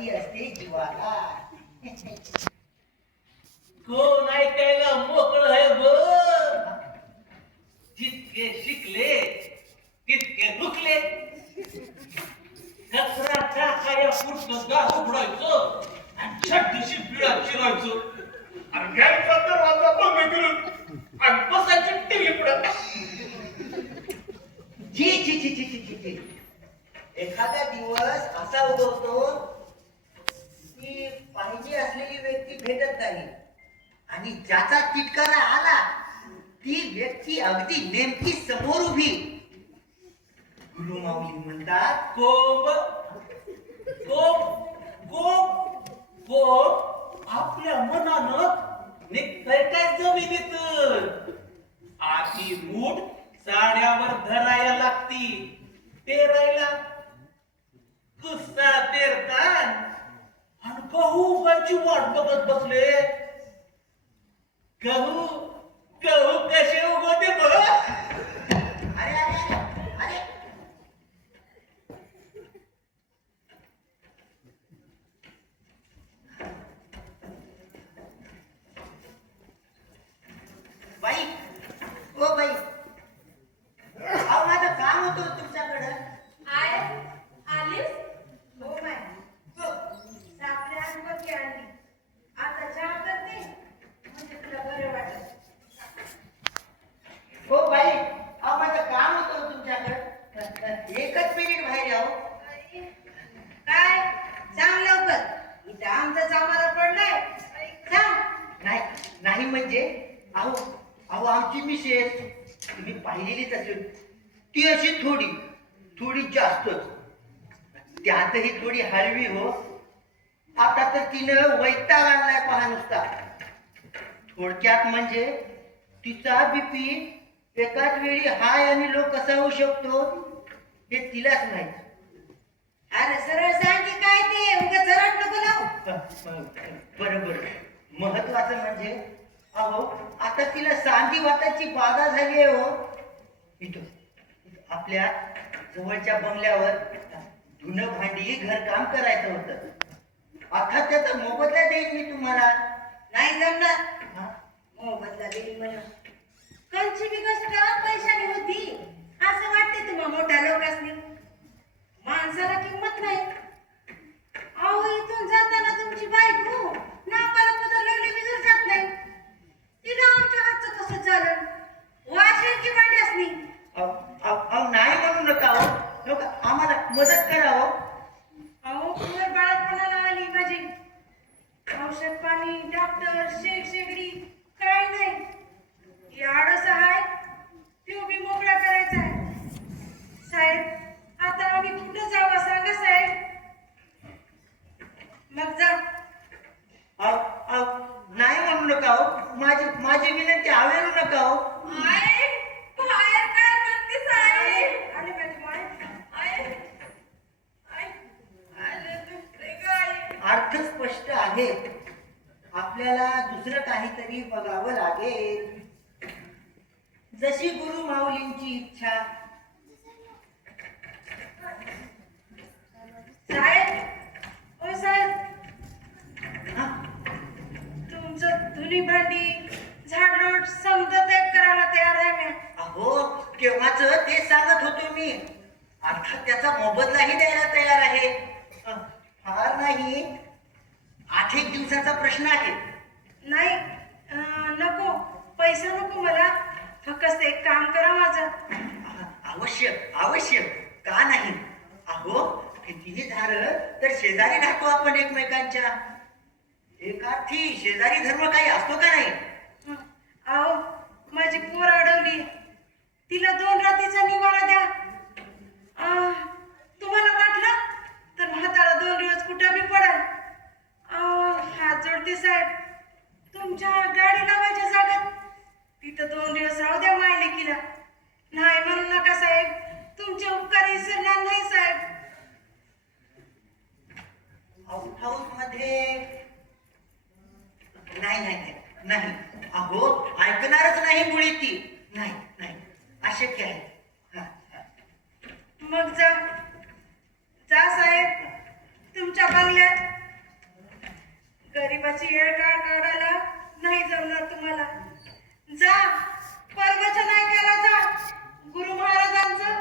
गती असते जीवाला. कोण ऐकायला मोकळ आहे बघ. जितके शिकले तितके हुकले. कचरा टाकाया पुरतं गाव उघडायचं आणि छड्डीशी पिळा चिरायचं आणि घ्यायचा दरवाजा बंद करून आणि बसायची टीव्ही पुढे. जी जी जी जी जी जी. एखादा दिवस असा उगवतो की पाहिजे असलेली व्यक्ती भेटत नाही आणि ज्याचा तिटकारा आला ती व्यक्ती अगदी नेमकी समोर उभी. गुरु माऊली म्हणतात कोप कोप कोप कोप आपल्या मनानं निघतंय काय जमिनीत. आधी मूठ साड्यावर धरायला लागती. पेरायला गुस्सा पेरतात आणि गहू उगायची वाट बघत बसले. गहू गहू कसे उगवते बघ. अरे अरे अरे अरे बाई ओ बाई, अहो माझं काम होतं तुमच्याकडं. आलीस? हो बाय. हो. सापल्या आणि बघी आणली. आता चहा करते म्हणजे तुला बरं वाटेल. हो बाई, अहो माझं काम होतं तुमच्याकडं. एकच मिनिट बाहेर यावं. काय? सांग लवकर. इथं आमचाच आम्हाला पडलाय. सांग. नाही नाही म्हणजे अहो अहो आमची मिसेस तुम्ही पाहिलेलीच असेल. ती अशी थोडी थोडी जास्तच, त्यातही थोडी हळवी हो. आता तर तिनं वैताग आणलाय पहा नुसता. थोडक्यात म्हणजे तिचा बीपी एकाच वेळी हाय आणि लो कसा होऊ शकतो हे तिलाच माहित. अरे सरळ सांग की काय ते उगाच रट नको लावू. बरोबर. महत्वाचं म्हणजे अहो आता तिला सांधी वाटाची बाधा झाली आहे हो. इथं आपल्या जवळच्या बंगल्यावर धुणं भांडी घरकाम करायचं होतं. आता त्याचा मोबदला देईन मी तुम्हाला. नाही जमणार. हा? मोबदला देईल म्हणून कंची बी गोष्ट पैशाने होती असं वाटते तुम्हा मोठ्या लोकांनी. माणसाला किंमत नाही. अहो इथून जाताना तुमची बायको नाकाला पदर लागले विजून जात नाही. तिला आमच्या हातचं कसं चालेल? वाशेल की भांड्यासनी. नाही म्हणू नका हो. लोक आम्हाला मदत करा हो. अहो पुढे बाळपणाला आली माझी. औषध पाणी डॉक्टर शेगडी काय नाही. याडस आहे तो बी मोकळा करायचा आहे. साहेब आता आम्ही कुठं जावं सांगा साहेब. मग जा. नाही म्हणू नका हो. माझी विनंती आवेरू नका हो. आय बाहेर काय करते साहेब? आणि माझी माय आय आय आले दुसरे काय? अर्थ स्पष्ट आहे. आपल्याला दुसरं काहीतरी बघावं लागेल. जशी गुरु माऊलींची इच्छा. साहेब ओ साहेब, हा? तुमचं धुनी भांडी झाडलोट समजत एक करायला तयार आहे मी. अहो केव्हाच ते सांगत होतो मी. अर्थात त्याचा मोबदलाही द्यायला तयार आहे. फार नाही 8-1 दिवसाचा प्रश्न आहे. नाही नको पैसा नको मला. फक्त एक काम करा माझं. अवश्य अवश्य, का नाही. अहो कितीही झालं तर शेजारी राहतो आपण एकमेकांच्या. एकार्थी शेजारी धर्म काही असतो का नाही. अहो माझी पोर अडवली. तिला 2 रात्रीचा निवारा द्या. तुम्हाला वाटलं तर म्हातारा 2 दिवस कुठं बी पडेल. हात जोडते साहेब. तुमच्या गाडी लावायच्या जागात तिथं 2 दिवस राहू द्या मायलेकीला. नाही म्हणू नका साहेब. तुमचे उपकार विसरणार नाही साहेब. आउट हाऊस मध्ये नाही नाही नाही. अहो ऐकणारच नाही मुळी ती. नाही नाही अशक्य आहे. मग जा जा साहेब तुमच्या बंगल्यात. पोराची येळ काढायला नाही जमणार तुम्हाला. जा परवचन ऐकायला जा गुरु महाराजांचं.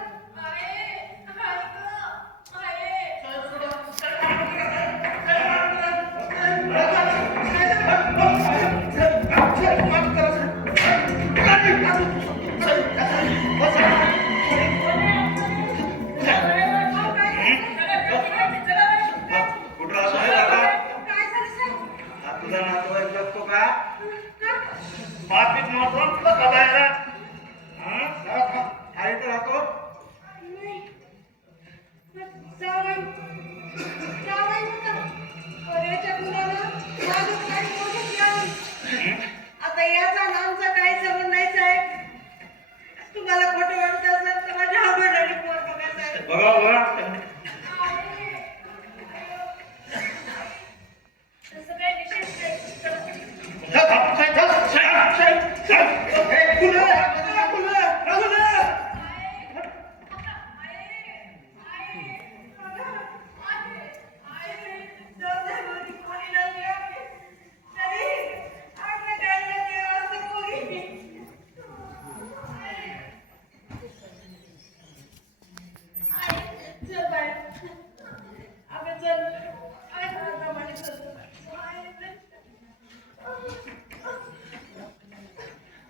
कुठं राहतो हे दादा? काय झालं साहेब? हा तुझा नातू जगतो का? का? मातीत मारून तुला कलायला हा इथं राहतो. नाही. जावई होता. पोराच्या मुलाला माझं काय मोठं नाही. आता याचा आणि आमचा काही संबंध नाही साहेब. तुम्हाला खोटं वाटत असेल तर माझ्या आवडणारी पोर बघा साहेब. बघा बघा तसं काही विशेष नाही.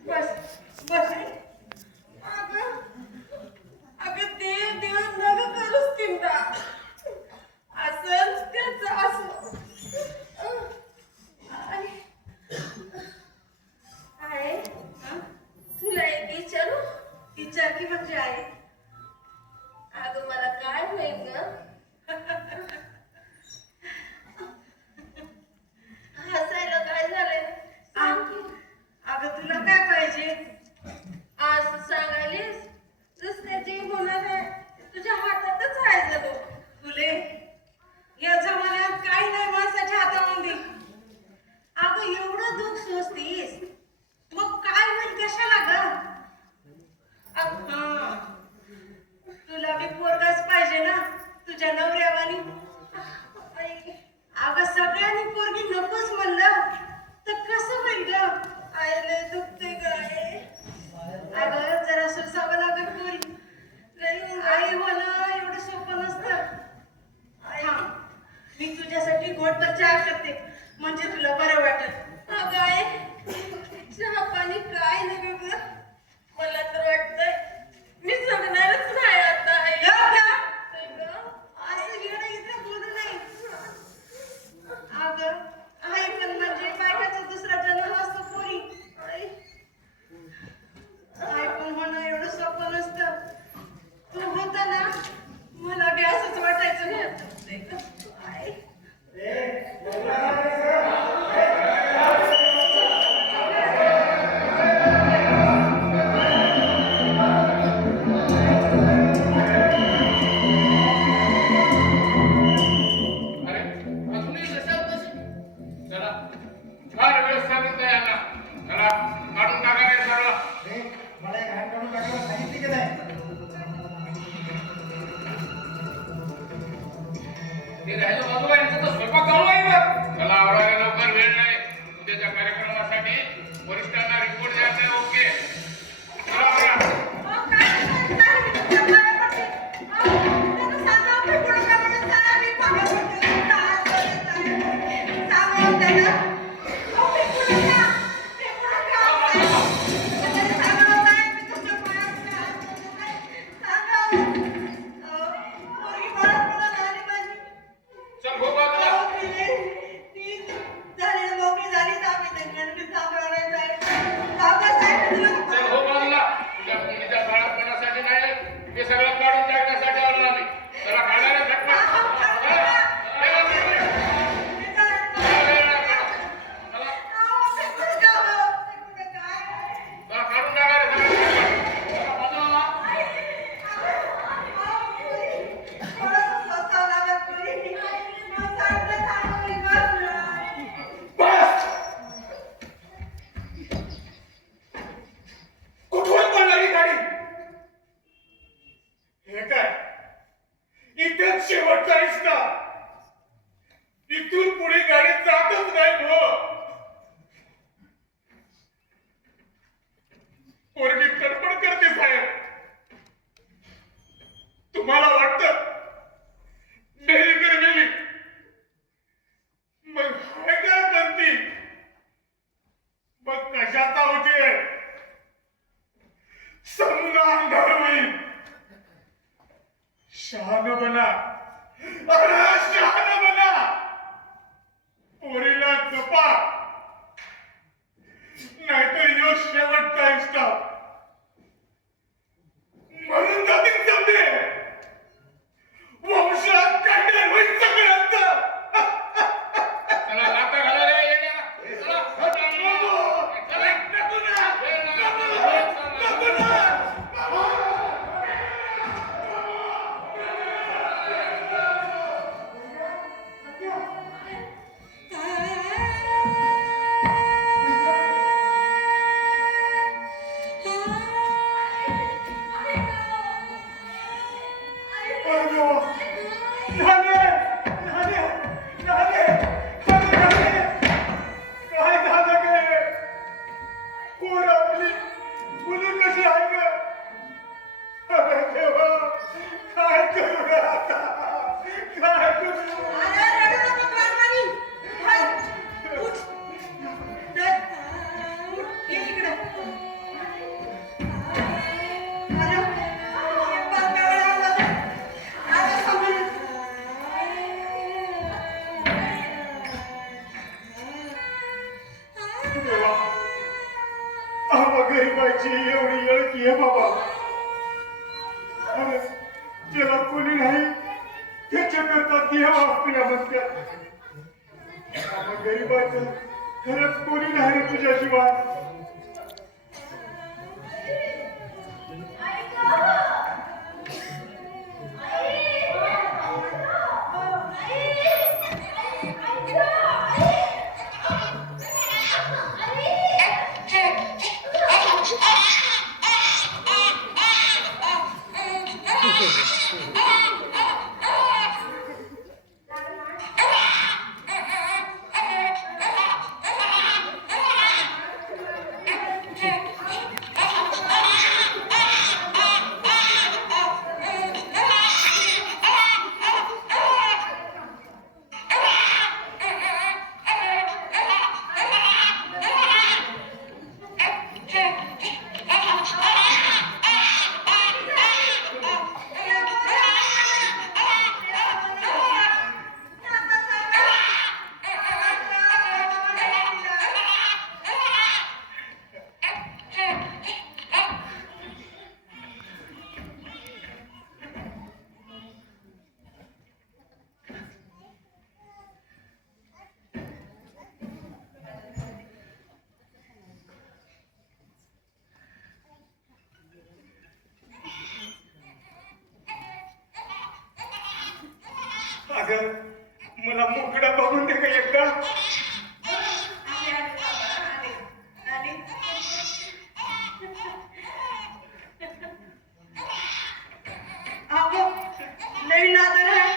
बस बस अगं देव देव नग करूच चिंता असंच त्याचं असं आहे. तुला एक विचारू? विचार की म्हणजे आहे. अगं मला काय होईल ग? हसायला काय झालंय सांग की. अगं तुला काय पाहिजे? आज सांगायलीस रस्त्याची होणार आहे तुझ्या हातातच आहे जणू. तुले या जमान्यात काही नाही माणसाच्या हातामध्ये. अगं एवढं दुःख सोसतीस मग काय होईल कशाला ग? हा तुला बी पोरगाच पाहिजे ना तुझ्या नवऱ्यावानी. अगं सगळ्यांनी पोरगी नकोच म्हणलं तर कसं होईल ग? आईले दुखते ग आहे. अगं जरा सुसावं लागेल पोरी. आई होणं एवढं सोपं नसतं. मी तुझ्यासाठी घोटभर चहा करते म्हणजे तुला बरं वाटेल. अगं आहे चहा पाणी काय नाही ग. मला तर वाटतंय मी जगणारच नाही आता. असं येणं इथं बोलू नाही. अगं आई पण म्हणजे बायकाचा दुसरा जन्म असतो पोरी. आई पण होणं एवढं सोपं नसतं. तू होता ना मला बी असंच वाटायचं ना. आई अरे अजूनही कशावर तशी? चला फार वेळ सांगत आहे यांना. चला काढून टाका रे सर्व. मला एक हात काढून टाकायला सांगितली की नाही? ते राहिलं बाजूला यांचा तर स्वयंपाक चालू आहे बघ. चला आवरायला लवकर वेळ नाही. उद्याच्या कार्यक्रमासाठी वरिष्ठांना रिपोर्ट द्यायचा आहे. ओके चला आवरा. चल हो बाजूला. म्हणतात. मग गरीबाचं खरंच कोणी नाही रे तुझ्याशिवाय. अगं मला मोकळा बघून दे का एकदा. नवीन आदर आहे